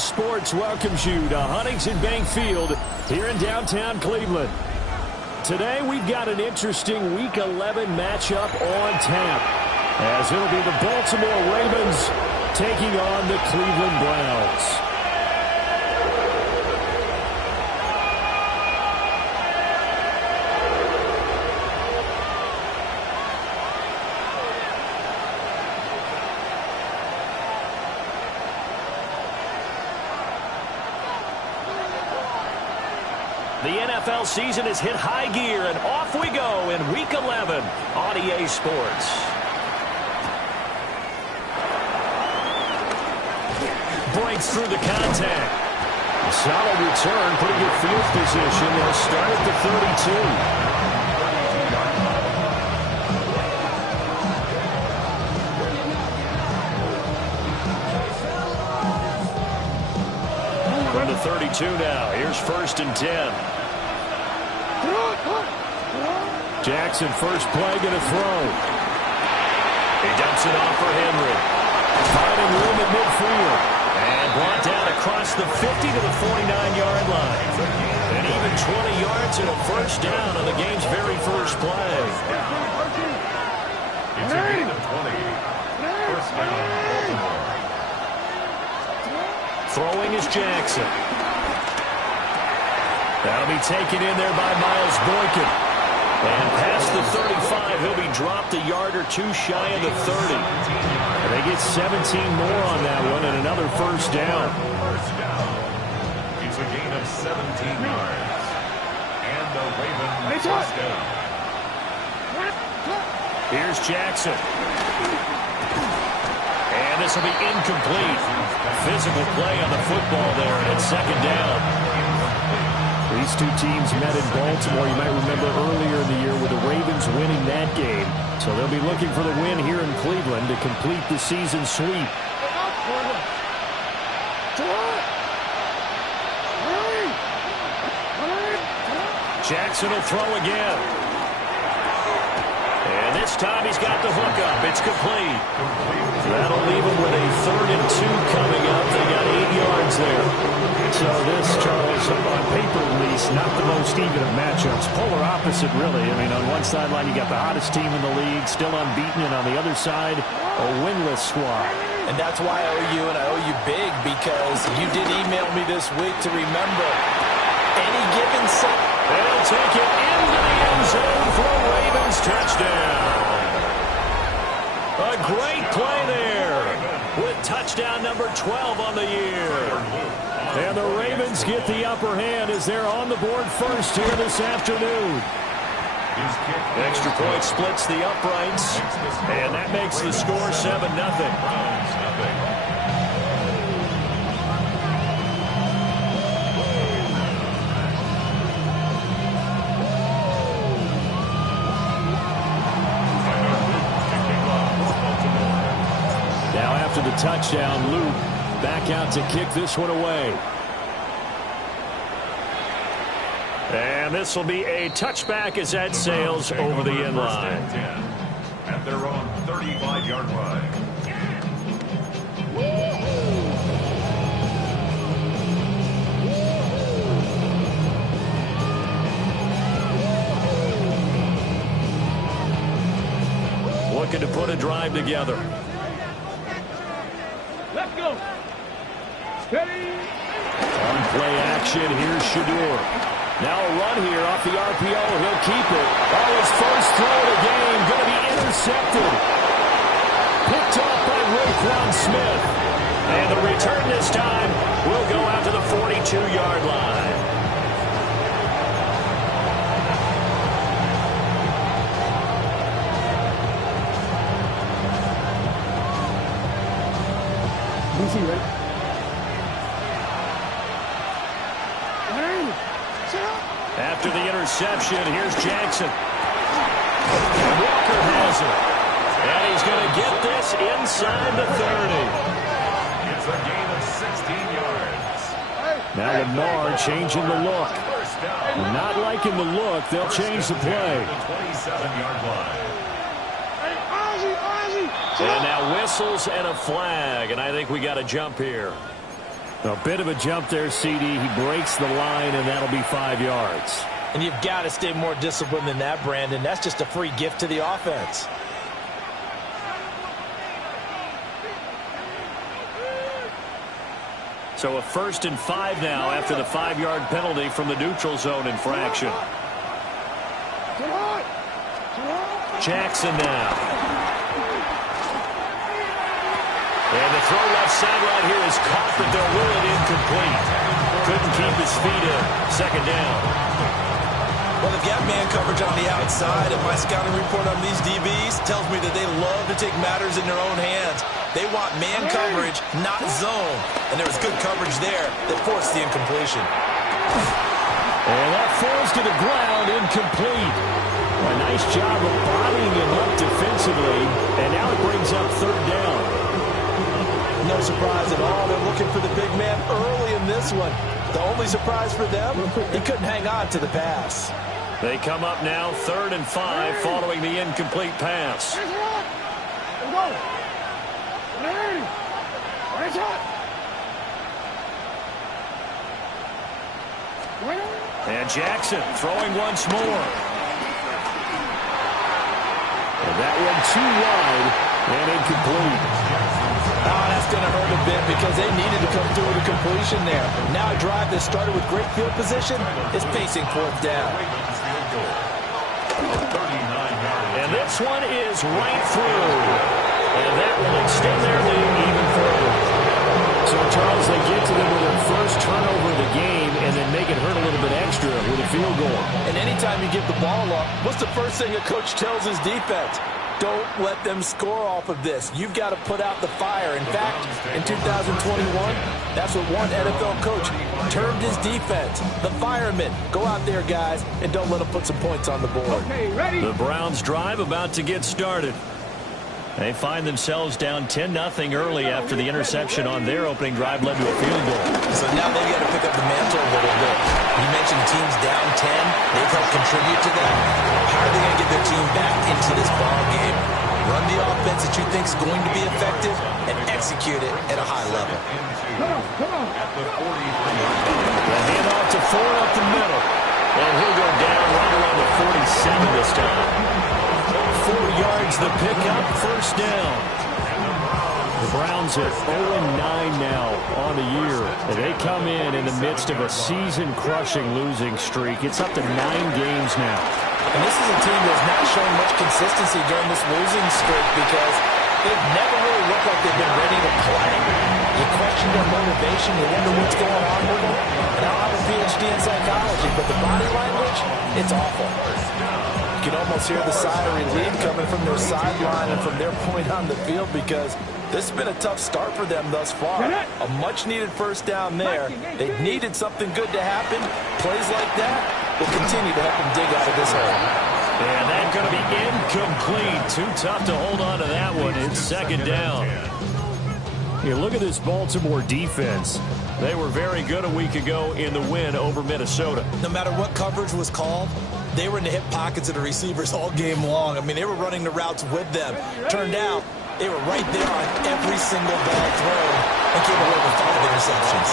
Sports welcomes you to Huntington Bank Field here in downtown Cleveland. Today we've got an interesting Week 11 matchup on tap, as it'll be the Baltimore Ravens taking on the Cleveland Browns. The NFL season has hit high gear, and off we go in Week 11 on EA Sports. Breaks through the contact. A solid return, pretty good field position. They'll start at the 32. From the 32 now. Here's 1st and 10. Jackson, first play, going to throw. He dumps it off for Henry. Finding room at midfield. And brought down across the 50 to the 49-yard line. And even 20 yards and a first down on the game's very first play. It's a gain of 20. First down, Baltimore. Throwing is Jackson. That'll be taken in there by Miles Boykin. And past the 35, he'll be dropped a yard or two shy of the 30. And they get 17 more on that one and another first down. It's a gain of 17 yards. And the Ravens first down. Here's Jackson. And this will be incomplete. Physical play on the football there, and it's 2nd down. These two teams met in Baltimore. You might remember earlier in the year with the Ravens winning that game. So they'll be looking for the win here in Cleveland to complete the season sweep. Jackson will throw again. And this time he's got the hook up. It's complete. That'll leave him with a 3rd and 2 coming up. They got 8 yards there. So this, Charles, on paper at least, not the most even of matchups. Polar opposite, really. I mean, on one sideline, you got the hottest team in the league, still unbeaten, and on the other side, a winless squad. And that's why I owe you, and I owe you big, because you did email me this week to remember any given set. They'll take it into the end zone for a Ravens touchdown. A great play there with touchdown number 12 on the year. And the Ravens get the upper hand as they're on the board first here this afternoon. Extra point splits the uprights, and that makes the score 7-0. Now after the touchdown, Luke back out to kick this one away. And this will be a touchback as that sails over the end line. At their own 35-yard line. Looking to put a drive together. Let's go. Steady. On play action, here's Shador. Now a run here off the RPO. He'll keep it. Oh, his first throw of the game going to be intercepted. Picked off by Roquan Smith. And the return this time will go out to the 42-yard line. Easy, right? After the interception, here's Jackson. Walker has it. And he's going to get this inside the 30. It's a gain of 16 yards. Now Lamar changing the look. Not liking the look, they'll change the play. The 27-yard line. And now whistles and a flag, and I think we got a jump here. A bit of a jump there, CD. He breaks the line, and that'll be 5 yards. And you've got to stay more disciplined than that, Brandon. That's just a free gift to the offense. So a 1st and 5 now after the 5-yard penalty from the neutral zone infraction. Jackson now. And the throw left sideline here is caught, but they'll rule it incomplete. Couldn't keep his feet in. 2nd down. Well, they've got man coverage on the outside, and my scouting report on these DBs tells me that they love to take matters in their own hands. They want man coverage, not zone. And there was good coverage there that forced the incompletion. And that falls to the ground, incomplete. A nice job of bodying him up defensively, and now it brings up 3rd down. No surprise at all. They're looking for the big man early in this one. The only surprise for them, he couldn't hang on to the pass. They come up now 3rd and 5 following the incomplete pass. And Jackson throwing once more. And that one too wide and incomplete. Oh, that's going to hurt a bit because they needed to come through with a completion there. Now a drive that started with great field position is pacing 4th down. And this one is right through. And that will extend their lead even further. So, Charles, they get to them with their first turnover of the game and then make it hurt a little bit extra with a field goal. And anytime you give the ball up, what's the first thing a coach tells his defense? Don't let them score off of this. You've got to put out the fire. In fact, in 2021, that's what one NFL coach termed his defense. The firemen. Go out there, guys, and don't let them put some points on the board. Okay, ready? The Browns drive about to get started. They find themselves down 10-0 early after the interception on their opening drive led to a field goal. So now they've got to pick up the mantle a little bit. You mentioned teams down 10. They've helped contribute to that. How are they going to get their team back into this ball game? Run the offense that you think is going to be effective and execute it at a high level. Come on. The handoff to Ford up the middle. And he'll go down right around the 47 this time. 4 yards the pickup, 1st down. The Browns at 0-9 now on the year. And they come in the midst of a season-crushing losing streak. It's up to 9 games now. And this is a team that's not showing much consistency during this losing streak because they've never really looked like they've been ready to play. You question their motivation. You wonder what's going on with them. And I don't have a PhD in psychology, but the body language, it's awful. You can almost hear the sigh of relief coming from their sideline and from their point on the field because this has been a tough start for them thus far. A much-needed 1st down there. They needed something good to happen. Plays like that will continue to help them dig out of this hole. And that's going to be incomplete. Too tough to hold on to that one. It's 2nd down. Here, look at this Baltimore defense. They were very good a week ago in the win over Minnesota. No matter what coverage was called, they were in the hip pockets of the receivers all game long. I mean, they were running the routes with them. Turned out, they were right there on every single ball thrown and came away with 5 interceptions.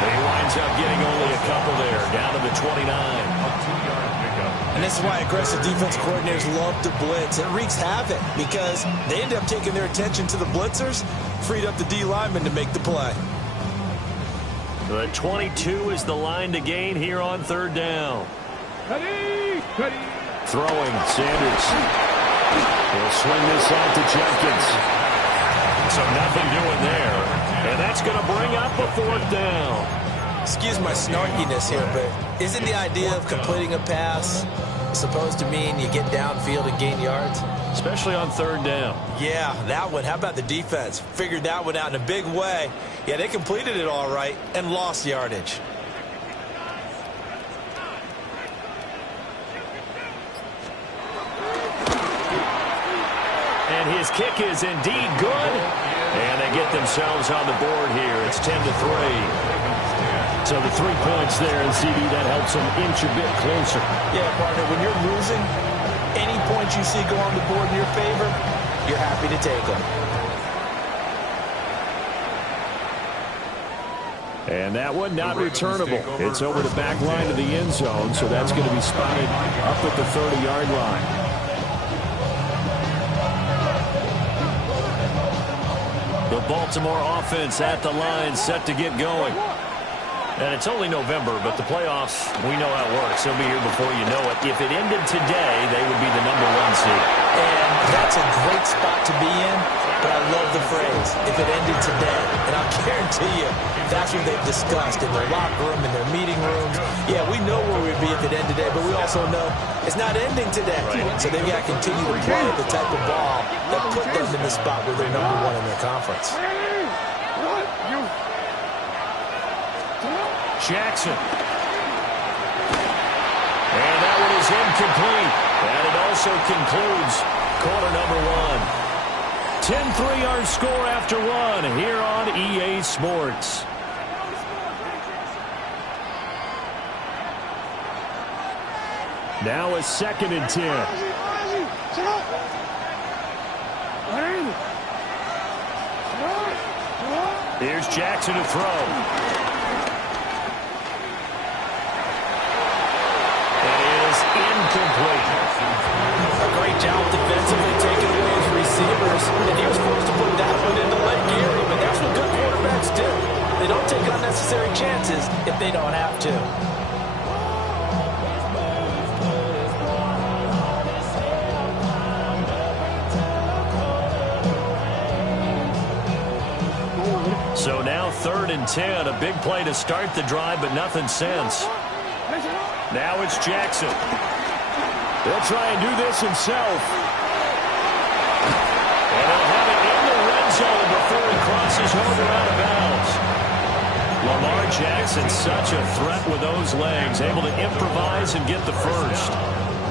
He winds up getting only a couple there, down to the 29. And this is why aggressive defense coordinators love to blitz. It wreaks havoc because they end up taking their attention to the blitzers, freed up the D linemen to make the play. The 22 is the line to gain here on 3rd down. Ready. Throwing, Sanders. He'll swing this out to Jenkins. So nothing doing there. And that's going to bring up a 4th down. Excuse my snarkiness here, but isn't the idea of completing a pass supposed to mean you get downfield and gain yards? Especially on 3rd down. Yeah, that one. How about the defense? Figured that one out in a big way. Yeah, they completed it all right and lost yardage. And his kick is indeed good. And they get themselves on the board here. It's 10-3. So the 3 points there, and CD, that helps them inch a bit closer. Yeah, partner, when you're losing, any points you see go on the board in your favor, you're happy to take them. And that one not returnable. It's over the back line of the end zone, so that's going to be spotted up at the 30-yard line. The Baltimore offense at the line, set to get going. And it's only November, but the playoffs, we know how it works. They'll be here before you know it. If it ended today, they would be the #1 seed. And that's a great spot to be in, but I love the phrase, if it ended today. And I'll guarantee you, that's what they've discussed in their locker room, in their meeting rooms. Yeah, we know where we'd be if it ended today, but we also know it's not ending today. Right. So they've got to continue to play the type of ball that put them in the spot where they're #1 in their conference. Jackson. And that one is incomplete. And it also concludes quarter #1. 10-3 our score after one here on EA Sports. Now a 2nd and 10. Here's Jackson to throw. Incomplete. A great job defensively taking away his receivers, and he was forced to put that one into Lake Erie, but that's what good quarterbacks do. They don't take unnecessary chances if they don't have to. So now 3rd and 10, a big play to start the drive, but nothing since. Now it's Jackson. He'll try and do this himself. And he'll have it in the red zone before he crosses over out of bounds. Lamar Jackson, such a threat with those legs, able to improvise and get the first.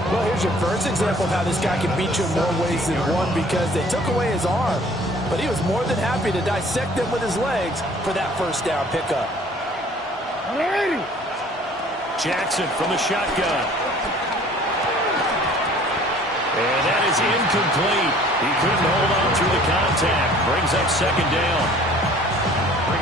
Well, here's your first example of how this guy can beat you in more ways than one, because they took away his arm, but he was more than happy to dissect them with his legs for that first down pickup. Jackson from the shotgun. And that is incomplete. He couldn't hold on through the contact. Brings up 2nd down.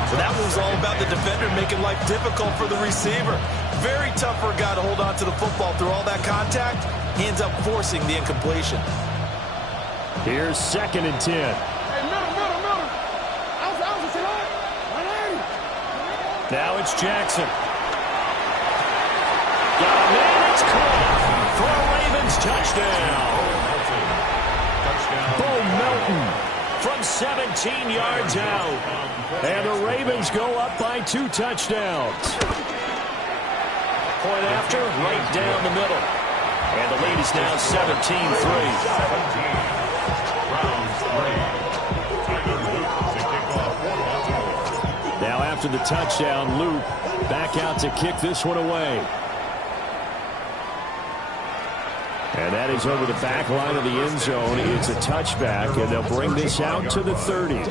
So that was all about the defender making life difficult for the receiver. Very tough for a guy to hold on to the football through all that contact. He ends up forcing the incompletion. Here's 2nd and 10. Now it's Jackson. Got a man, it's caught for a Ravens touchdown. Bo Melton from 17 yards out. And the Ravens go up by 2 touchdowns. Point after, right down the middle. And the lead is now 17-3. Now after the touchdown, Luke back out to kick this one away. And that is over the back line of the end zone. It's a touchback, and they'll bring this out to the 30.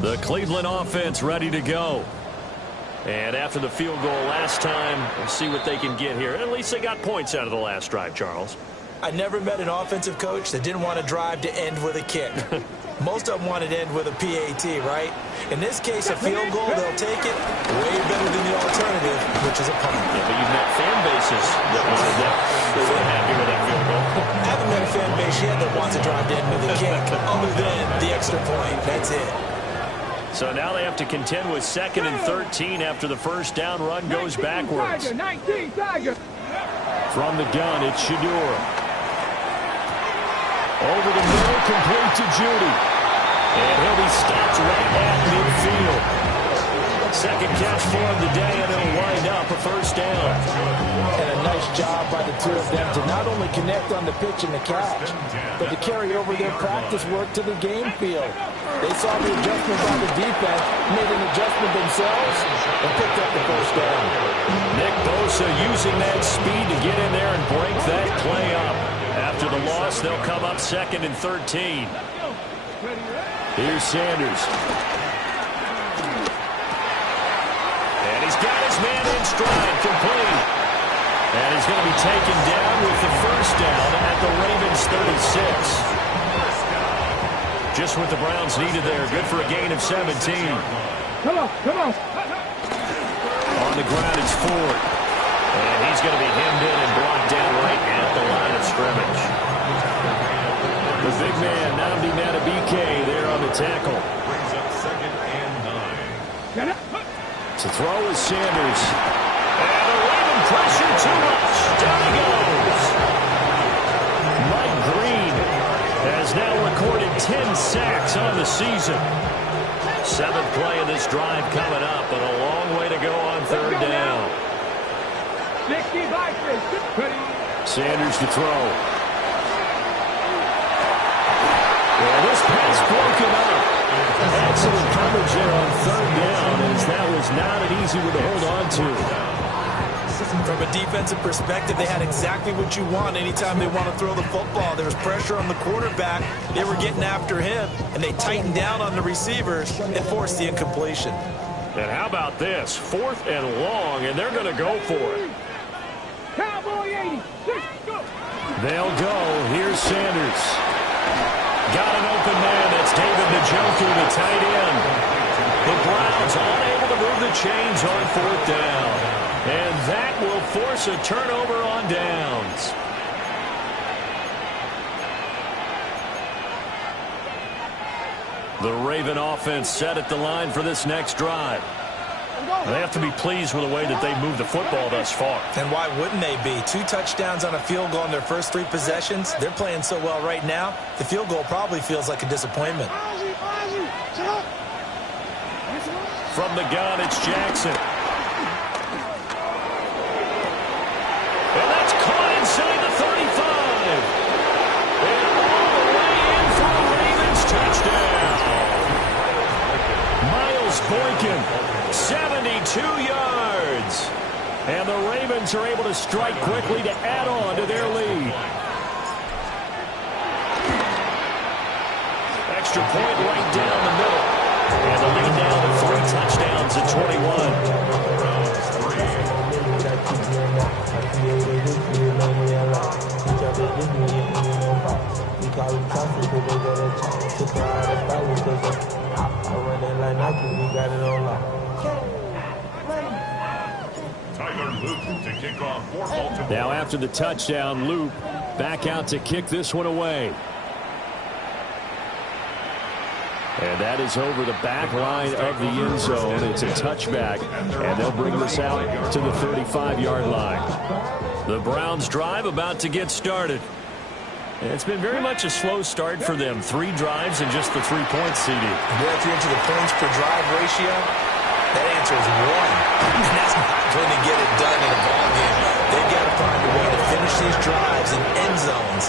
The Cleveland offense ready to go. And after the field goal last time, we'll see what they can get here. At least they got points out of the last drive, Charles. I never met an offensive coach that didn't want to drive to end with a kick. Most of them wanted to end with a PAT, right? In this case, a field goal, they'll take it way better than the alternative, which is a punt. Yeah, but you've met fan bases that were happy with that field goal. I haven't met a fan base yet that wants to drive to end with a kick, other than the extra point. That's it. So now they have to contend with 2nd and 13 after the first down run goes backwards. From the gun, it's Shador. Over the middle, complete to Judy. And he'll be stopped right at midfield. 2nd catch for him today, and it'll wind up a first down. And a nice job by the two of them to not only connect on the pitch and the catch, but to carry over their practice work to the game field. They saw the adjustment by the defense, made an adjustment themselves, and picked up the first down. Nick Bosa using that speed to get in there and break that play up. After the loss, they'll come up 2nd and 13. Here's Sanders. And he's got his man in stride, complete. And he's going to be taken down with the first down at the Ravens 36. Just what the Browns needed there. Good for a gain of 17. Come on, come on. On the ground, it's Ford. And he's going to be hemmed in and blocked down right at the line of scrimmage. The big man, Nnamdi Madubuike, there on the tackle. Brings up 2nd and 9. To throw is Sanders. And the Raven pressure too much. Down he goes. Mike Green has now recorded 10 sacks on the season. 7th play of this drive coming up, but a long way to go on 3rd down. Sanders to throw. Well, this pass broken up. Excellent coverage there on 3rd down, as that was not an easy one to hold on to. From a defensive perspective, they had exactly what you want anytime they want to throw the football. There was pressure on the quarterback. They were getting after him, and they tightened down on the receivers and forced the incompletion. And how about this? 4th and long, and they're going to go for it. Cowboy 80. Go. They'll go. Here's Sanders. Got an open man. That's David Njoku, the tight end. The Browns unable to move the chains on 4th down. And that will force a turnover on downs. The Raven offense set at the line for this next drive. They have to be pleased with the way that they moved the football thus far. And why wouldn't they be? 2 touchdowns on a field goal in their first 3 possessions. They're playing so well right now, the field goal probably feels like a disappointment. From the gun, it's Jackson. And that's caught inside the 35. And all the way in for a Ravens touchdown. Miles Boykin, 72 yards. And the Ravens are able to strike quickly to add on to their lead. Extra point right down the middle. And the lead now to 3 touchdowns at 21. To kick off for Baltimore. Now after the touchdown, Loop back out to kick this one away. And that is over the back line of the end zone. It's a touchback, and they'll bring this out to the 35-yard line. The Browns drive about to get started. And it's been very much a slow start for them. 3 drives and just the 3-point CD. Yeah, if you're into the points per drive ratio, that answer is 1. And that's not going to get it done in a ball game. They've got to find a way to finish these drives in end zones,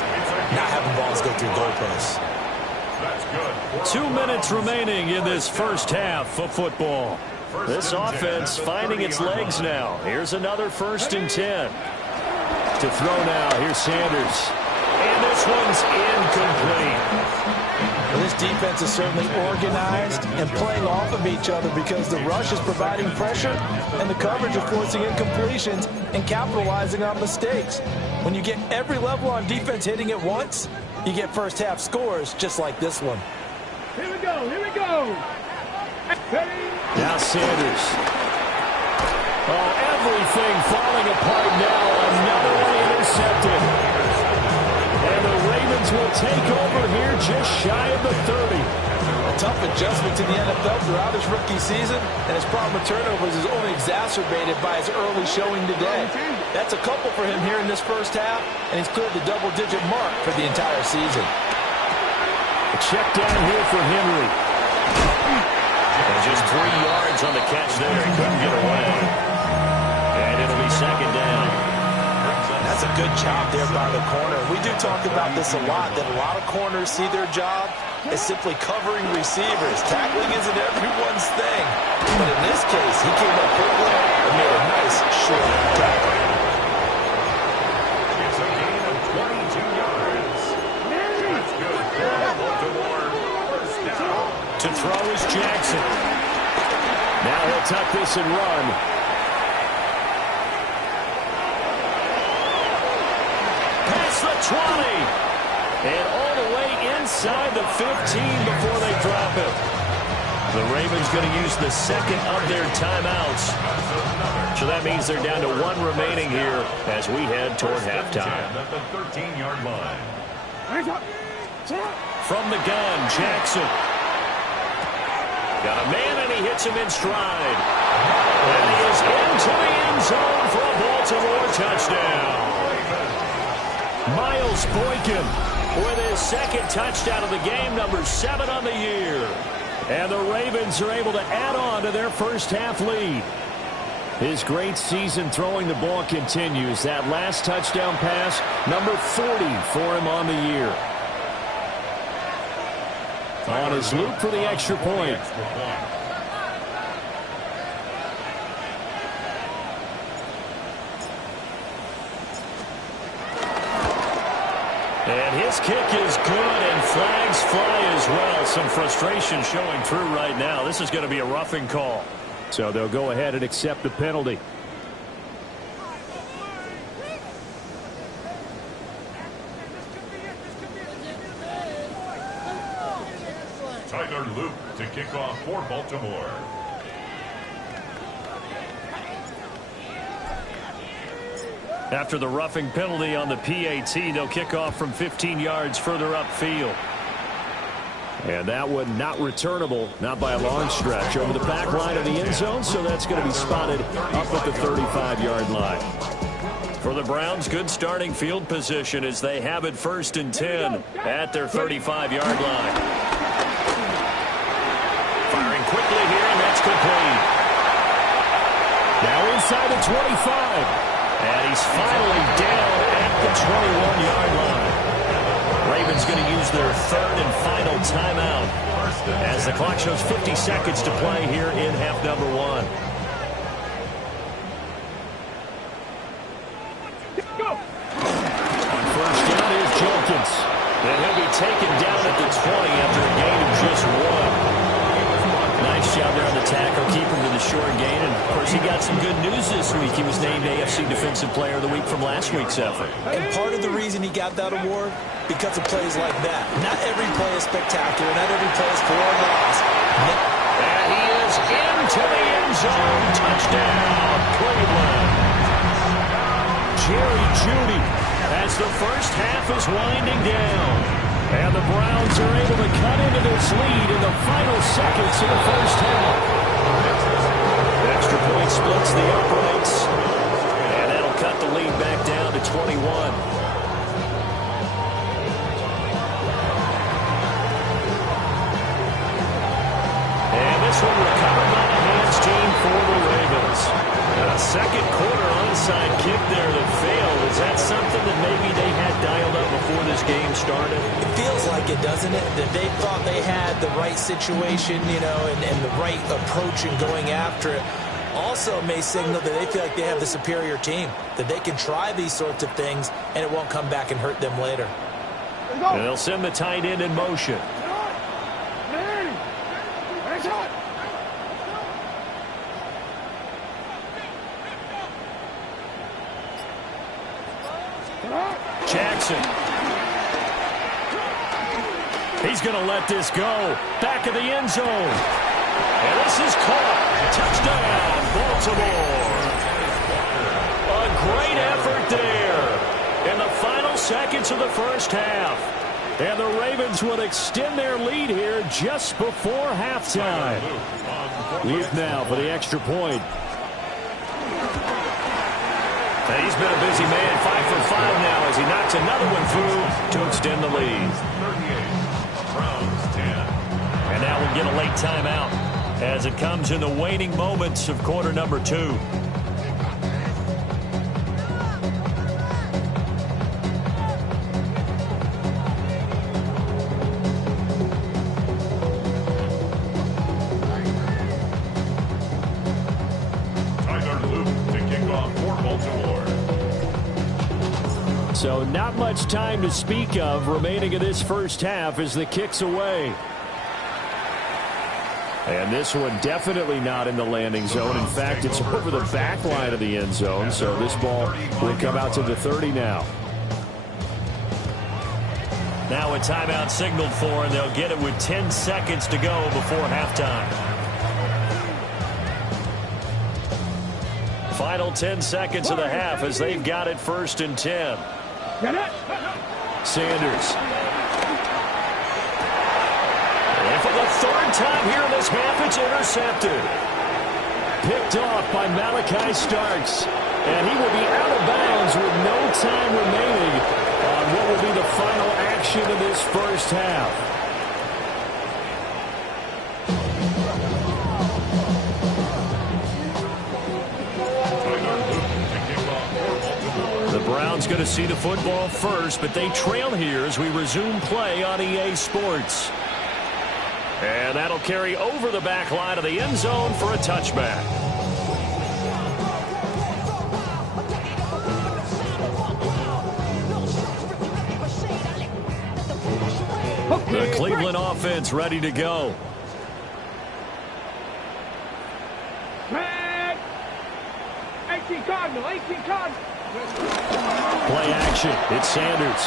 not having balls go through goalposts. That's good. 2 minutes remaining in this first half of football. This offense finding its legs now. Here's another 1st and 10. To throw now, here's Sanders. And this one's incomplete. Well, this defense is certainly organized and playing off of each other because the rush is providing pressure and the coverage is forcing incompletions and capitalizing on mistakes. When you get every level on defense hitting at once, you get first half scores just like this one. Here we go, here we go. Now Sanders. Oh, everything falling apart now. Another one intercepted. And the Ravens will take over here just shy of the 30. A tough adjustment to the NFL throughout his rookie season, and his problem with turnovers is only exacerbated by his early showing today. That's a couple for him here in this first half, and he's cleared the double-digit mark for the entire season. A check down here for Henry. And just 3 yards on the catch there. He couldn't get away. And it'll be 2nd down. That's a good job there by the corner. We do talk about this a lot, that a lot of corners see their job as simply covering receivers. Tackling isn't everyone's thing. But in this case, he came up quickly and made a nice short tackle. It's a gain of 22 yards. That's good for Baltimore. 1st down. To throw is Jackson. Now he'll tuck this and run. Past the 20. And all the way inside the 15 before they drop it. The Ravens going to use the second of their timeouts. So that means they're down to 1 remaining here as we head toward halftime. At the 13-yard line. From the gun, Jackson. Got a man, and he hits him in stride. And he is into the end zone for a Baltimore touchdown. Miles Boykin with his second touchdown of the game, number 7 on the year. And the Ravens are able to add on to their first half lead. His great season throwing the ball continues. That last touchdown pass, number 40 for him on the year. On his loop for the extra point. And his kick is good, and flags fly as well. Some frustration showing through right now. This is going to be a roughing call. So they'll go ahead and accept the penalty. Tyler Luke to kick off for Baltimore. After the roughing penalty on the PAT, they'll kick off from 15 yards further upfield. And that one not returnable, not by a long stretch, over the back line of the end zone, so that's going to be spotted up at the 35-yard line. For the Browns, good starting field position as they have it 1st and 10 at their 35-yard line. Firing quickly here, and that's complete. Now inside the 25. And he's finally down at the 21-yard line. Ravens going to use their 3rd and final timeout as the clock shows 50 seconds to play here in half number 1. On first down is Jenkins. And he'll be taken down at the 20 after a gain of just 1. Nice job there on the tackle, keep him to the short gain. And, of course, he got some good news this week. He was named AFC Defensive Player of the Week from last week's effort. And part of the reason he got that award, because of plays like that. Not every play is spectacular. Not every play is for a loss. And he is into the end zone. Touchdown, Cleveland. Jerry Jeudy as the first half is winding down. And the Browns are able to cut into this lead in the final seconds of the first half. Extra point splits the uprights. And that'll cut the lead back down to 21. And this one recovered by the hands team for the Ravens. A second quarter onside kick there that failed. Is that something that maybe they had dialed up before this game started? It feels like it, doesn't it? That they thought they had the right situation, you know, and the right approach in going after it. Also may signal that they feel like they have the superior team, that they can try these sorts of things and it won't come back and hurt them later. And they'll send the tight end in motion. Jackson. He's going to let this go. Back of the end zone. And this is caught. Touchdown, Baltimore. A great effort there in the final seconds of the first half. And the Ravens would extend their lead here just before halftime. Luke now for the extra point. And he's been a busy man, 5 for 5 now as he knocks another one through to extend the lead. 38, Browns 10. And now we'll get a late timeout as it comes in the waning moments of quarter number 2. So not much time to speak of remaining in this first half as the kick's away. And this one definitely not in the landing zone. In fact, it's over the back line of the end zone. So this ball will come out to the 30 now. Now a timeout signaled for, and they'll get it with 10 seconds to go before halftime. Final 10 seconds of the half as they've got it 1st and 10. Sanders. And for the 3rd time here in this half, it's intercepted. Picked off by Malachi Starks. And he will be out of bounds with no time remaining on what will be the final action of this first half. The Browns going to see the football first, but they trail here as we resume play on EA Sports. And that'll carry over the back line of the end zone for a touchback. The Cleveland offense ready to go. 18 Cardinal, 18 Cardinal. Play action. It's Sanders.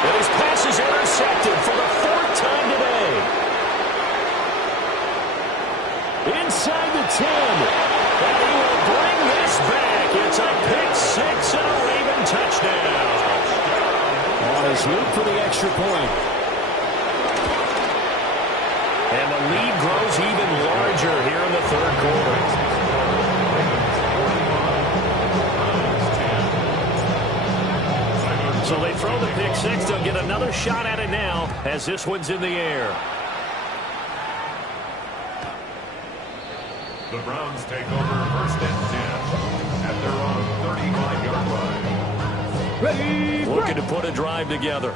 And his pass is intercepted for the 4th time today. Inside the 10. And he will bring this back. It's a pick 6 and a Raven touchdown. On his loop for the extra point. And the lead grows even larger here in the 3rd quarter. So they throw the pick 6. They'll get another shot at it now as this one's in the air. The Browns take over 1st and 10 at their own 35-yard line. Ready, looking to put a drive together.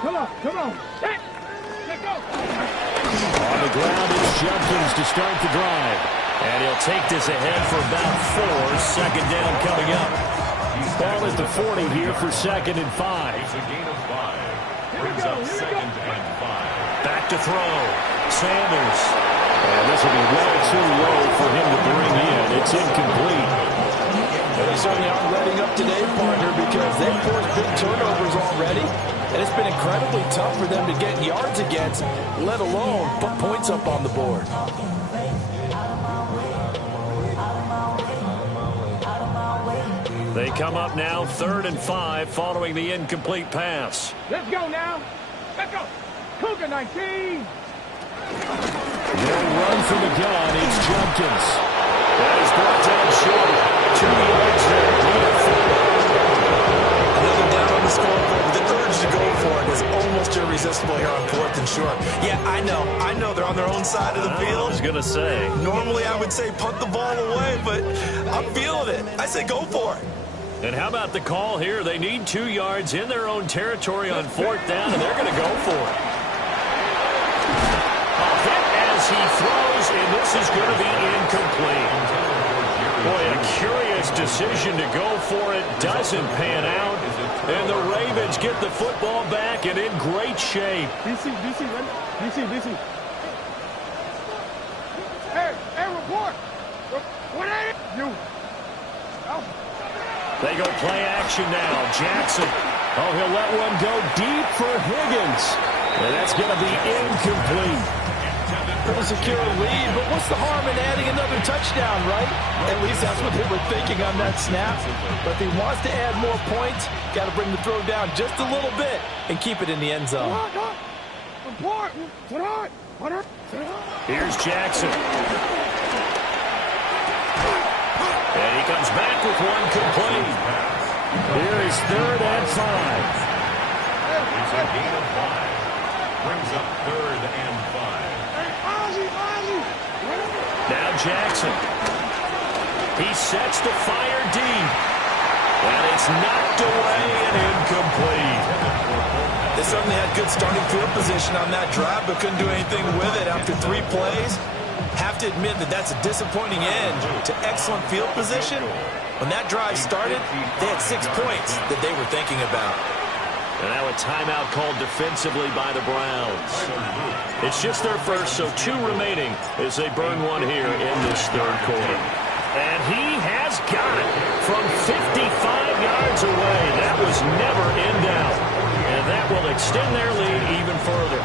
Come on. Set. Let go. On the ground, it's Jenkins to start the drive. And he'll take this ahead for about 4. 2nd down coming up. Ball at the 40 here for 2nd and 5. It's a gain of 5. Brings up 2nd and 5. Back to throw. Sanders. And this will be well too low for him to bring in. It's incomplete. They certainly aren't letting up today, partner, because they've forced big turnovers already. And it's been incredibly tough for them to get yards against, let alone put points up on the board. They come up now 3rd and 5 following the incomplete pass. Let's go now. Let's go. Cougar 19. They'll run from the gun. It's Jenkins. That is brought down short. 2 yards there. Another down on the scoreboard with the urge to go for it is almost irresistible here on 4th and short. Yeah, I know they're on their own side of the field. I was going to say. Normally I would say punt the ball away, but I'm feeling it. I say go for it. And how about the call here? They need 2 yards in their own territory on 4th down, and they're going to go for it. A hit as he throws, and this is going to be incomplete. Boy, a curious decision to go for it. Doesn't pan out. And the Ravens get the football back and in great shape. DC, ready? DC. Hey, report. What ain't it? You. Oh. They go play action now. Jackson. Oh, he'll let one go deep for Higgins. And that's going to be incomplete. Pretty secure lead, but what's the harm in adding another touchdown, right? At least that's what they were thinking on that snap. But if he wants to add more points, got to bring the throw down just a little bit and keep it in the end zone. Here's Jackson. And he comes back with one complete. Here is 3rd and 5. It's a gain of 5. Brings up 3rd and 5. Now Jackson. He sets to fire deep. And it's knocked away and incomplete. They certainly had good starting field position on that drive, but couldn't do anything with it after 3 plays. Have to admit that that's a disappointing end to excellent field position. When that drive started, they had 6 points that they were thinking about. And now a timeout called defensively by the Browns. It's just their first, so 2 remaining as they burn one here in this 3rd quarter. And he has got it from 55 yards away. That was never in doubt. And that will extend their lead even further.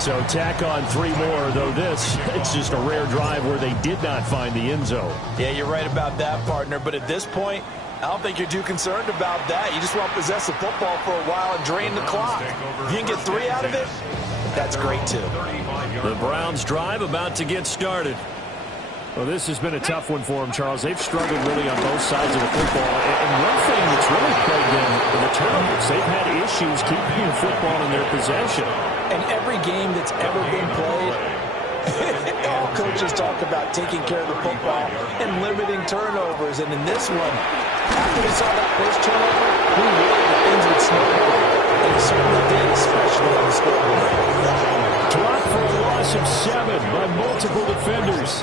So tack on 3 more, though this, it's just a rare drive where they did not find the end zone. Yeah, you're right about that, partner. But at this point, I don't think you're too concerned about that. You just want to possess the football for a while and drain the clock. If you can get 3 out of it, that's great, too. The Browns' drive about to get started. Well, this has been a tough one for them, Charles. They've struggled really on both sides of the football. And one thing that's really plagued them are the turnovers. They've had issues keeping the football in their possession. And every game that's ever been played, all coaches talk about taking care of the football and limiting turnovers. And in this one, after we saw that first turnover, we knew that things would snowball. And it certainly did, especially on the scoreboard. Dropped for a loss of 7 by multiple defenders.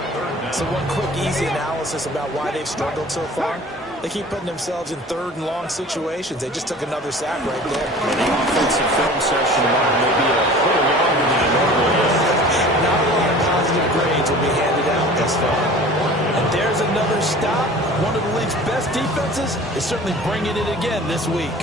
So one quick, easy analysis about why they've struggled so far. They keep putting themselves in 3rd and long situations. They just took another sack right there. And the offensive film session may be a little longer than it normally is. Not a lot of positive grades will be handed out thus far. And there's another stop. One of the league's best defenses is certainly bringing it again this week.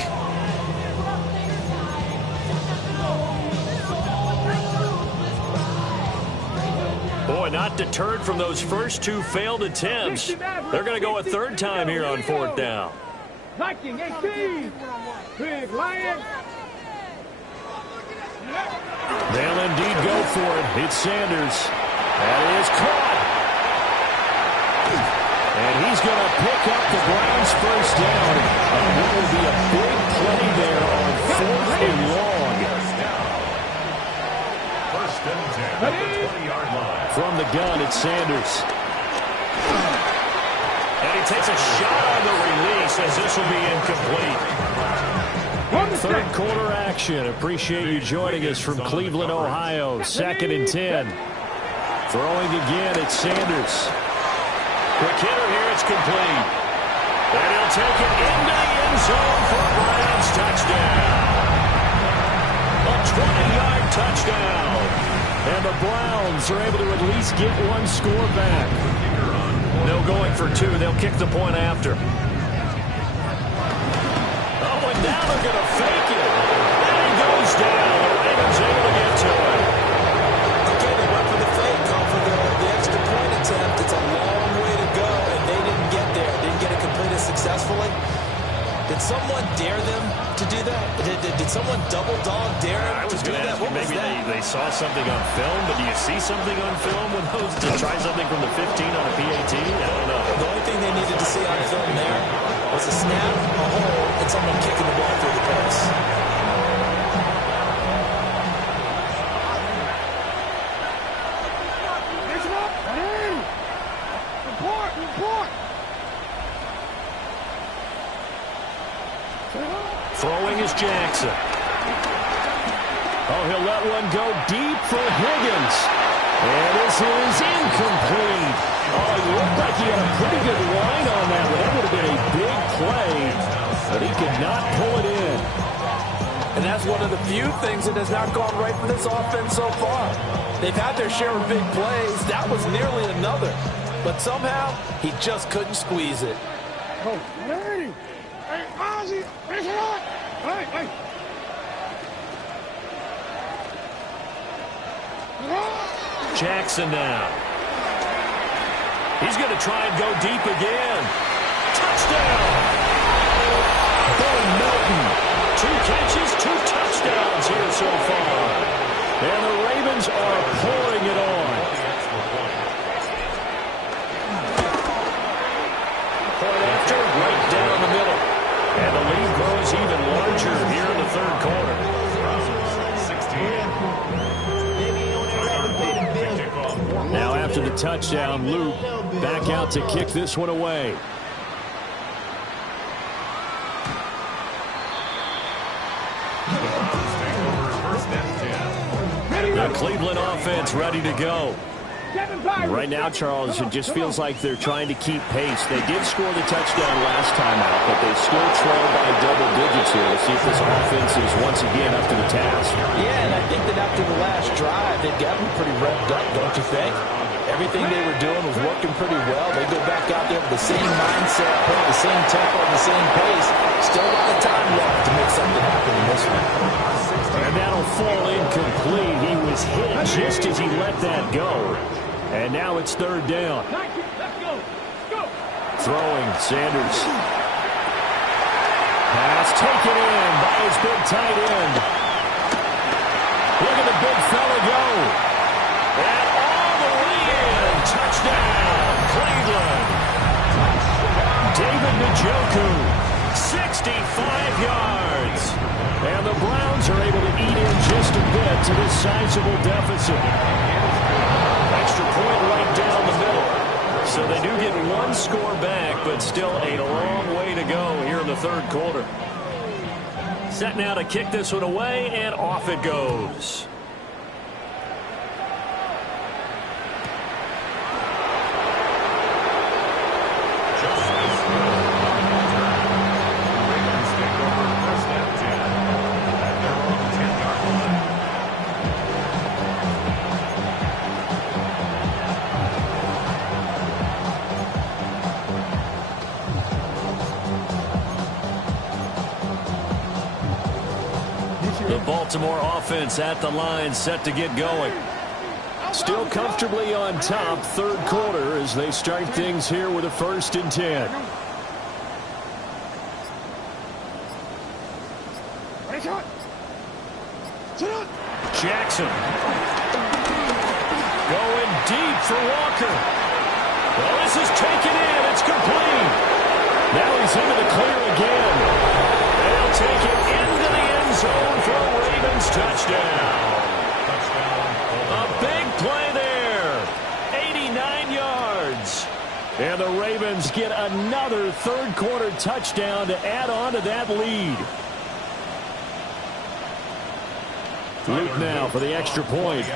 Boy, not deterred from those first 2 failed attempts. They're going to go a 3rd time here on 4th down. Viking 18. Big Lion. They'll indeed go for it. It's Sanders. That is caught. And he's going to pick up the Browns' first down. And it will be a big play there on 4th and long. First and 10 at the 20-yard line. From the gun, it's Sanders. And he takes a shot on the release as this will be incomplete. 3rd quarter action. Appreciate you joining us from Cleveland, Ohio. 2nd and 10. Throwing again, it's Sanders. Quick hitter here, it's complete. And he'll take it into the end zone for a Browns touchdown. A 20-yard touchdown. And the Browns are able to at least get 1 score back. No going for 2. They'll kick the point after. Oh, and now they're going to fake it. And he goes down. The Ravens able to get to it. Okay, they went for the fake, called for the extra point attempt. It's a long way to go, and they didn't get there. Didn't get it completed successfully. Did someone dare them to do that? Did someone double dog dare them to do that? What was maybe that? they saw something on film, but do you see something on film when those to try something from the 15 on a PAT? I don't know. The only thing they needed to see on film there was a snap, a hole, and someone kicking the ball through the post. Throwing is Jackson. Oh, he'll let one go deep for Higgins. And this is incomplete. Oh, he looked like he had a pretty good line on that one. That would have been a big play, but he could not pull it in. And that's one of the few things that has not gone right for this offense so far. They've had their share of big plays. That was nearly another. But somehow, he just couldn't squeeze it. Oh, hey. Hey, Ozzy. Hey. Jackson now. He's going to try and go deep again. Touchdown! Bo Melton. 2 catches, 2 touchdowns here so far. And the Ravens are pouring it on. Point after, right down the middle. And the lead grows even larger here in the 3rd quarter. 16. Now after the touchdown, Luke back out to kick this one away. The Cleveland offense ready to go. Right now, Charles, it just feels like they're trying to keep pace. They did score the touchdown last time out, but they still trail by double digits here. Let's see if this offense is once again up to the task. Yeah, and I think that after the last drive, they've got them pretty revved up, don't you think? Everything they were doing was working pretty well. They go back out there with the same mindset, playing the same tempo, the same pace. Still a lot of time left to make something happen in this one. And that'll fall incomplete. He was hit just as he let that go. And now it's third down. Let's go. Throwing, Sanders. Pass taken in by his big tight end. Look at the big fella go. And all the way in. Touchdown, Cleveland. David Njoku, 65 yards. And the Browns are able to eat in just a bit to this sizable deficit. Extra point right down the middle. So they do get one score back, but still a long way to go here in the third quarter. Set now to kick this one away, and off it goes. Baltimore offense at the line, set to get going. Still comfortably on top, third quarter, as they start things here with a 1st and 10. Jackson. Going deep for Walker. Well, this is taken in. It's complete. Now he's into the clear again. They'll take it into the end zone for a Ravens touchdown. A big play there. 89 yards. And the Ravens get another third quarter touchdown to add on to that lead. Luke now for the extra point.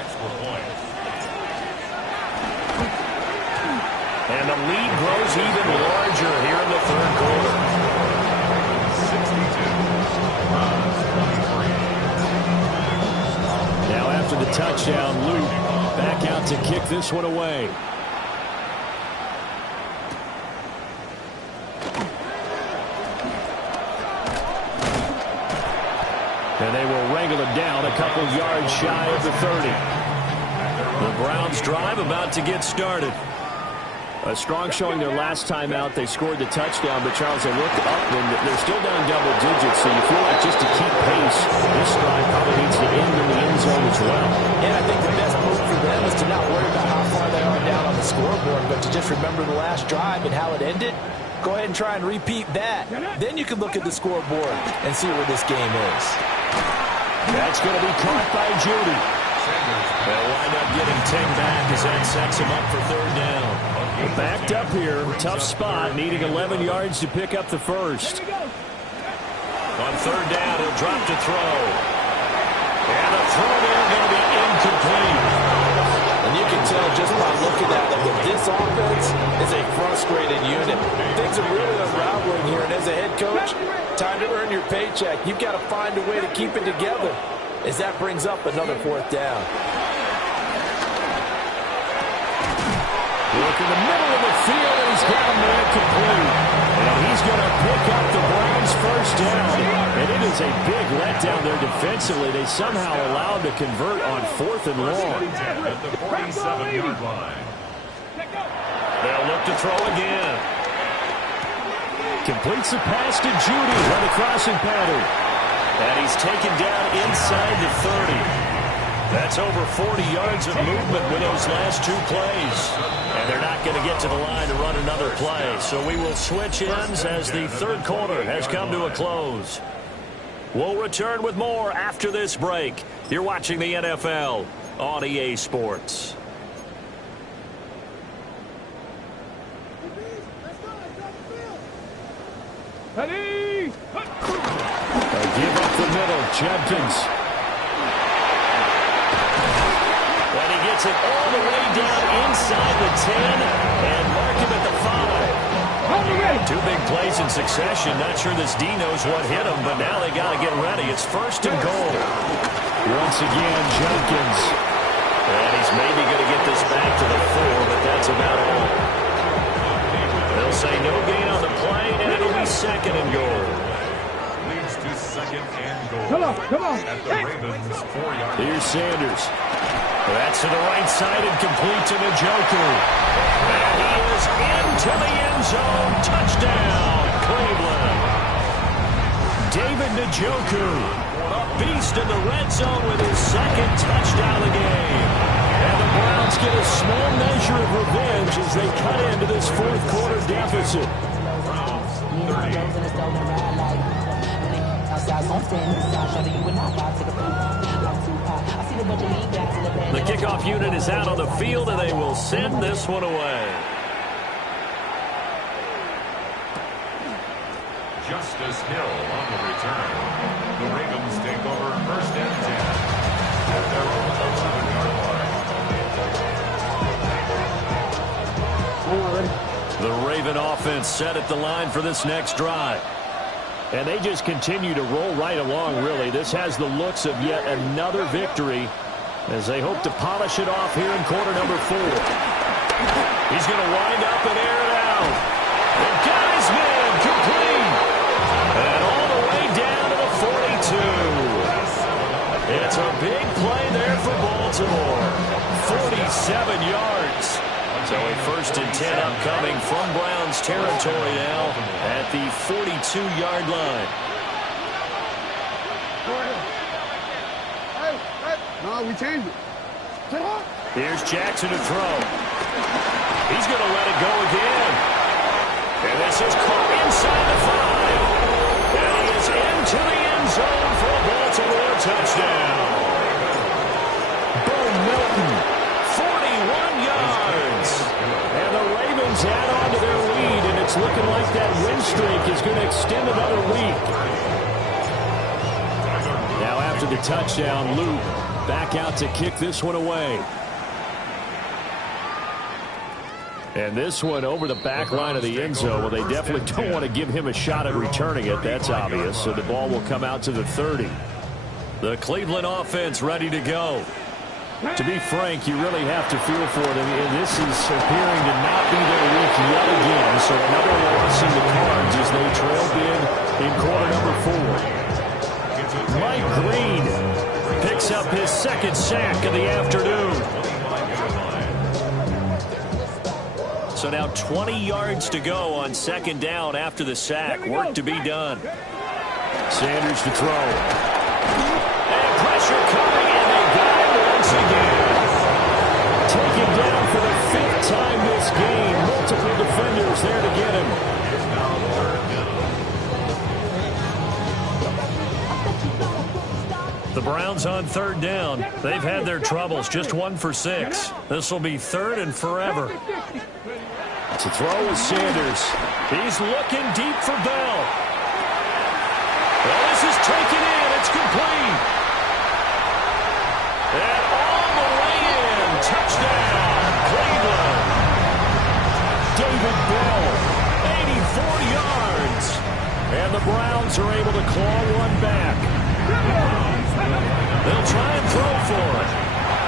And the lead grows even larger here in the third quarter. 62. Now after the touchdown, Luke back out to kick this one away. And they will wrangle it down a couple yards shy of the 30. The Browns drive about to get started. A strong showing their last time out. They scored the touchdown, but Charles, they looked up and they're still down double digits, so you feel like just to keep pace, this drive probably needs to end in the end zone as well. And I think the best move for them is to not worry about how far they are down on the scoreboard, but to just remember the last drive and how it ended. Go ahead and try and repeat that. Then you can look at the scoreboard and see where this game is. That's going to be caught by Judy. They'll wind up getting 10 back as that sets him up for third down. Backed up here, tough spot, needing 11 yards to pick up the first. On third down, he'll drop to throw. And the throw there going to be incomplete. And you can tell just by looking at them that this offense is a frustrated unit. Things are really unraveling here, and as a head coach, time to earn your paycheck. You've got to find a way to keep it together as that brings up another fourth down. Look in the middle of the field, and he's got him there complete. And he's going to pick up the Browns' first down. And it is a big letdown there defensively. They somehow allowed to convert on 4th and long. At the 47-yard line. They'll look to throw again. Completes the pass to Judy on the crossing pattern. And he's taken down inside the 30. That's over 40 yards of movement with those last two plays. And they're not going to get to the line to run another play. So we will switch ends as the third quarter has come to a close. We'll return with more after this break. You're watching the NFL on EA Sports. Ready? Give up the middle, Judkins. And he gets it all the way down inside the 10 and mark him at the 5. Two big plays in succession. Not sure this D knows what hit him, but now they got to get ready. It's 1st and goal. Once again, Judkins. And he's maybe going to get this back to the 4, but that's about all. They'll say no gain on the play, and it'll be 2nd and goal. Leads to 2nd and goal. Come on. At the Ravens' 4-yard line. Here's Sanders. That's to the right side and complete to Njoku. And he is into the end zone. Touchdown, Cleveland. David Njoku, a beast in the red zone with his 2nd touchdown of the game. And the Browns get a small measure of revenge as they cut into this 4th quarter deficit. The kickoff unit is out on the field, and they will send this one away. Justice Hill on the return. The Ravens take over 1st and 10 at their own 11-yard line. The Raven offense set at the line for this next drive. And they just continue to roll right along, really. This has the looks of yet another victory as they hope to polish it off here in quarter number 4. He's going to wind up and air it out. And got his man complete. And all the way down to the 42. It's a big play there for Baltimore. 47 yards. So a 1st and 10 upcoming from Browns territory now at the 42-yard line. No, we changed it. Here's Jackson to throw. He's going to let it go again. And this is caught inside the 5. And he is into the end zone for a Baltimore touchdown. Bo Melton, 41 yards. And the Ravens add on to their lead, and it's looking like that win streak is going to extend another week. Now after the touchdown, Luke back out to kick this one away. And this one over the back line of the end zone. Well, they definitely don't want to give him a shot at returning it. That's obvious. So the ball will come out to the 30. The Cleveland offense ready to go. To be frank, you really have to feel for it. And this is appearing to not be their week yet again. So another loss in the cards as they trail big in quarter number 4. Mike Green picks up his 2nd sack of the afternoon. So now 20 yards to go on 2nd down after the sack. Work to be done. Sanders to throw. And pressure coming, and they got him once again. Taken down for the 5th time this game. Multiple defenders there to get him. The Browns on 3rd down. They've had their troubles, just 1 for 6. This will be 3rd and forever. To throw is Sanders. He's looking deep for Bell. Well, this is taken in. It's complete. And all the way in. Touchdown, Cleveland. David Bell, 84 yards. And the Browns are able to claw one back. They'll try and throw for it.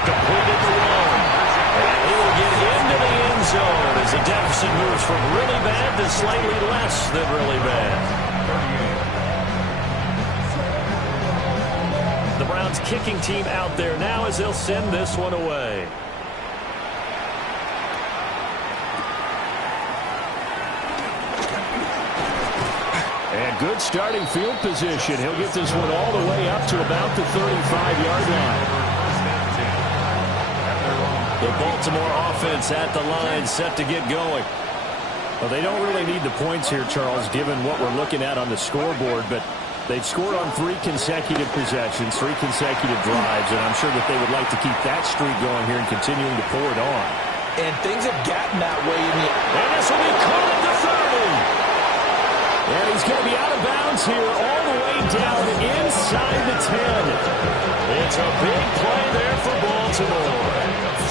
Completed the run. And he will get into the end zone as the deficit moves from really bad to slightly less than really bad. The Browns kicking team out there now as they'll send this one away. And good starting field position. He'll get this one all the way up to about the 35-yard line. The Baltimore offense at the line set to get going. Well, they don't really need the points here, Charles, given what we're looking at on the scoreboard, but they've scored on 3 consecutive possessions, 3 consecutive drives, and I'm sure that they would like to keep that streak going here and continuing to pour it on. And things have gotten that way in the... And this will be caught at the 30. And he's going to be out of bounds here all the way down inside the 10. It's a big play there for Baltimore.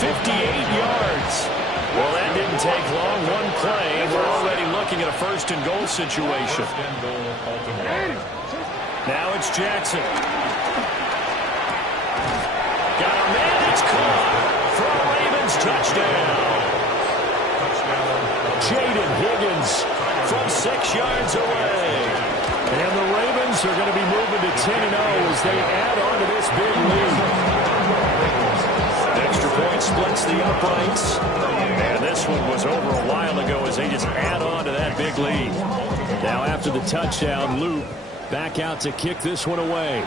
58 yards. Well, that didn't take long. One play. We're already looking at a 1st and goal situation. Now it's Jackson. Got a man. It's caught. touchdown. Jaden Higgins from 6 yards away. And the Ravens are going to be moving to 10-0 as they add on to this big lead. Extra point splits the uprights. And this one was over a while ago as they just add on to that big lead. Now after the touchdown, Luke back out to kick this one away.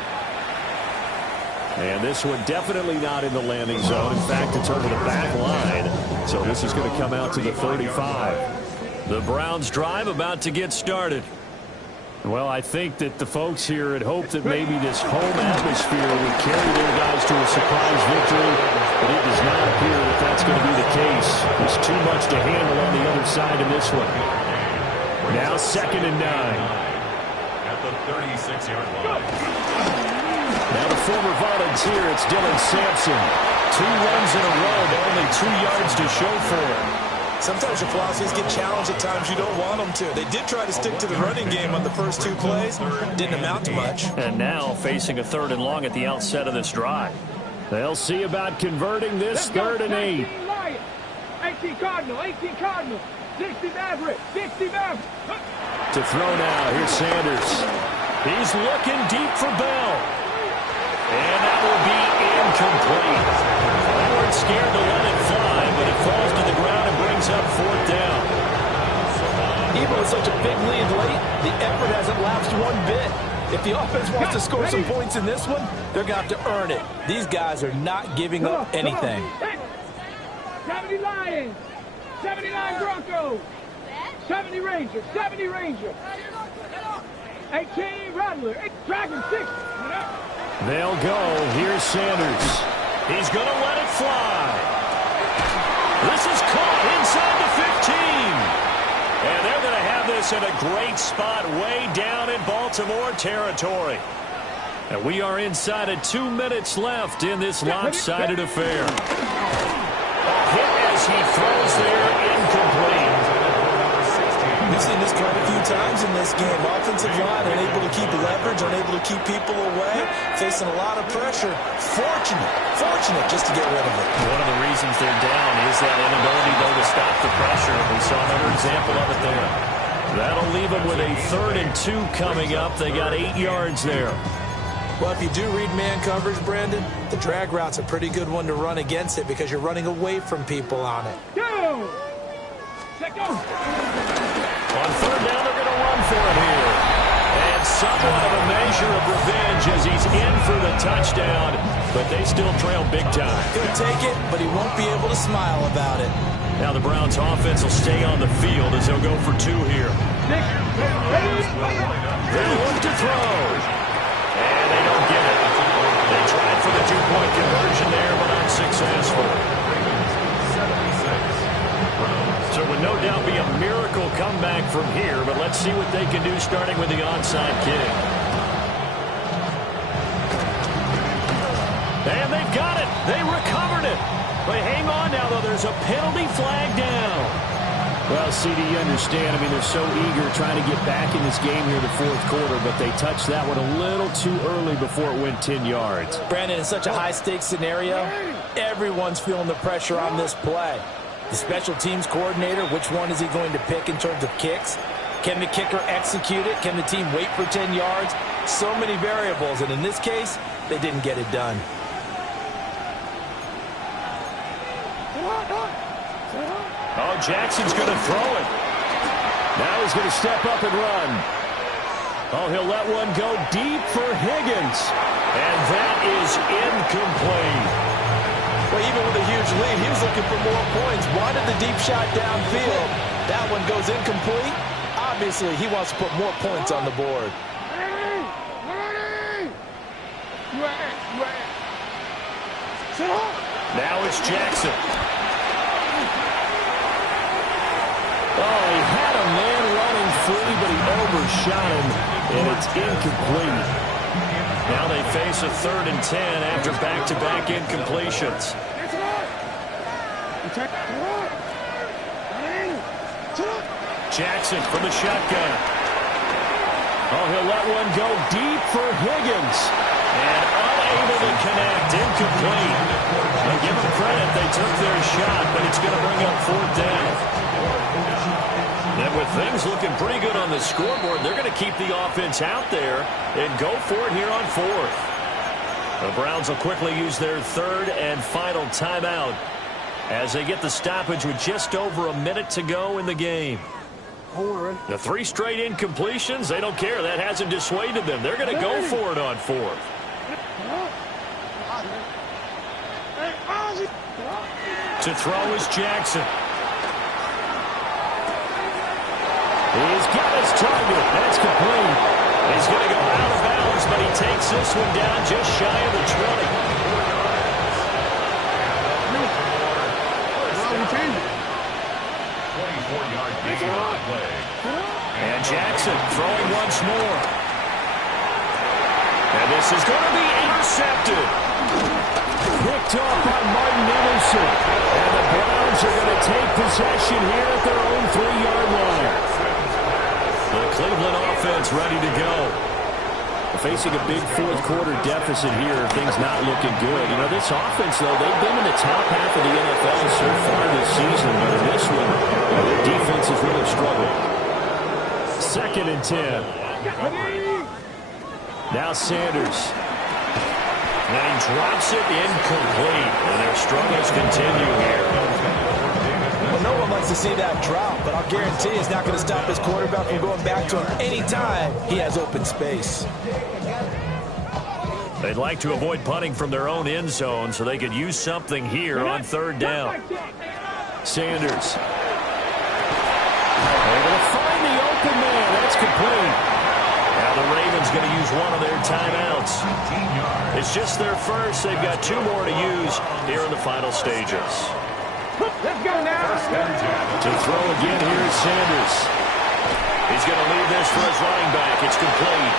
And this one definitely not in the landing zone. In fact, it's over the back line. So this is going to come out to the 35. The Browns drive about to get started. Well, I think that the folks here had hoped that maybe this home atmosphere would carry their guys to a surprise victory, but it does not appear that that's going to be the case. There's too much to handle on the other side in this one. Now 2nd and 9. At the 36-yard line. Now the former volunteer, it's Dylan Sampson. 2 runs in a row, but only 2 yards to show for it. Sometimes your philosophies get challenged at times you don't want them to. They did try to stick to the running game on the first 2 plays. Didn't amount to much. And now facing a 3rd and long at the outset of this drive. They'll see about converting this 3rd and 8. 18 Cardinal, 18 Cardinal. 60 Maverick, 60 Maverick. To throw now, here's Sanders. He's looking deep for Bell. And that will be incomplete. They weren't scared to let it fly, but it falls to the ground and brings up 4th down. Even with such a big lead late, the effort hasn't lapsed one bit. If the offense wants to score some points in this one, they're going to have to earn it. These guys are not giving up anything. 70 Lions, 79 Broncos, 70 Rangers, 70 Rangers, 18 Rattler, Dragon 6. They'll go. Here's Sanders. He's going to let it fly. This is caught inside the 15. And they're going to have this in a great spot way down in Baltimore territory. And we are inside of 2 minutes left in this lopsided affair. A hit as he throws there, incomplete. We've seen this quite a few times in this game. Offensive line unable to keep leverage, unable to keep people away, facing a lot of pressure. Fortunate just to get rid of it. One of the reasons they're down is that inability, though, to stop the pressure. We saw another example of it there. That'll leave them with a 3rd and 2 coming up. They got 8 yards there. Well, if you do read man coverage, Brandon, the drag route's a pretty good one to run against it because you're running away from people on it. Go! Let go! On 3rd down, they're going to run for it here. And somewhat of a measure of revenge as he's in for the touchdown, but they still trail big time. He'll take it, but he won't be able to smile about it. Now the Browns offense will stay on the field as they'll go for 2 here. They'll look to throw. And they don't get it. They tried for the 2-point conversion there, but unsuccessful. So it would no doubt be a miracle comeback from here, but let's see what they can do starting with the onside kick. And they've got it. They recovered it. But hang on now, though. There's a penalty flag down. Well, CD, you understand. I mean, they're so eager trying to get back in this game here in the 4th quarter, but they touched that one a little too early before it went 10 yards. Brandon, in such a high-stakes scenario, everyone's feeling the pressure on this play. The special teams coordinator, which one is he going to pick in terms of kicks? Can the kicker execute it? Can the team wait for 10 yards? So many variables, and in this case, they didn't get it done. Oh, Jackson's going to throw it. Now he's going to step up and run. Oh, he'll let one go deep for Higgins. And that is incomplete. Well, even with a huge lead, he was looking for more points. Wanted the deep shot downfield. That one goes incomplete. Obviously, he wants to put more points on the board. Now it's Jackson. Oh, he had a man running free, but he overshot him, and it's incomplete. Now they face a 3rd and 10 after back-to-back incompletions. Jackson from the shotgun. Oh, he'll let one go deep for Higgins. And unable to connect. incomplete. Now give them credit, they took their shot, but it's going to bring up fourth down. And with things looking pretty good on the scoreboard, they're going to keep the offense out there and go for it here on fourth. The Browns will quickly use their third and final timeout as they get the stoppage with just over a minute to go in the game. The 3 straight incompletions, they don't care. That hasn't dissuaded them. They're going to go for it on fourth. To throw is Jackson. He's got his target. That's complete. He's going to go out of bounds, but he takes this one down just shy of the 20. 24-yard gain on the play. And Jackson throwing once more. And this is going to be intercepted. Picked off by Martin Emerson. And the Browns are going to take possession here at their own 3-yard line. The Cleveland offense ready to go. Facing a big fourth-quarter deficit here, things not looking good. You know, this offense, though, they've been in the top half of the NFL so far this season, but in this one, their defense has really struggled. 2nd and 10. Now Sanders. And he drops it incomplete, and their struggles continue here. Well, no one likes to see that drop, but I'll guarantee it's not going to stop his quarterback from going back to him anytime he has open space. They'd like to avoid punting from their own end zone so they could use something here on 3rd down. Sanders. Able to find the open man. That's complete. Now the Ravens going to use one of their timeouts. It's just their first. They've got 2 more to use here in the final stages. Let's go now. To throw again, here's Sanders. He's going to leave this for his running back. It's complete.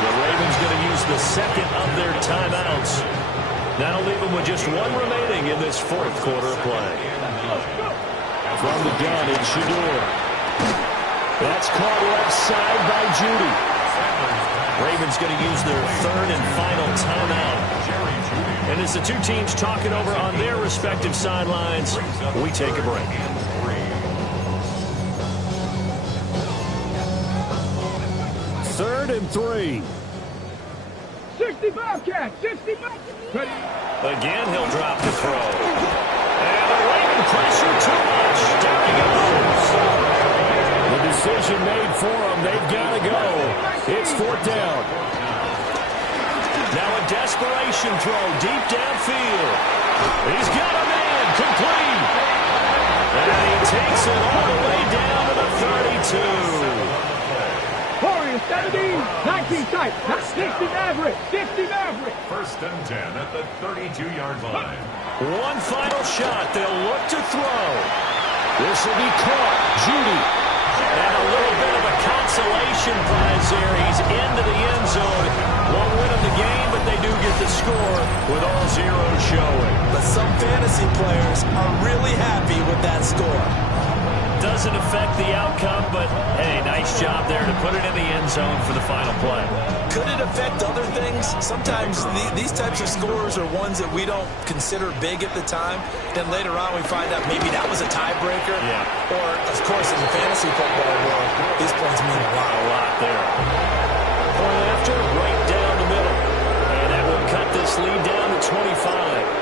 The Ravens going to use the 2nd of their timeouts. That'll leave them with just 1 remaining in this 4th quarter of play. From the gun, it's Shadur. That's caught left side by Judy. Ravens going to use their 3rd and final timeout. And as the 2 teams talk it over on their respective sidelines, we take a break. 3rd and 3. 65 catch, 65. Again, he'll drop the throw. And the Raven pressure too much. Down he goes. The decision made for him. They've got to go. It's 4th down. Now a desperation throw deep downfield. He's got a man. Complete. And he takes it all the way down to the 32. 17, 19 tight, 60 Maverick, 60 Maverick. 1st and 10 at the 32-yard line. One final shot. They'll look to throw. This will be caught. Judy. And a little bit of a consolation prize there. He's into the end zone. Won't win him the game, but they do get the score with all zeros showing. But some fantasy players are really happy with that score. Doesn't affect the outcome, but hey, nice job there to put it in the end zone for the final play. Could it affect other things? Sometimes these types of scores are ones that we don't consider big at the time. Then later on we find out maybe that was a tiebreaker. Yeah. Or, of course, in the fantasy football world, these points mean a lot. A lot there. Point after, right down the middle. And that will cut this lead down to 25.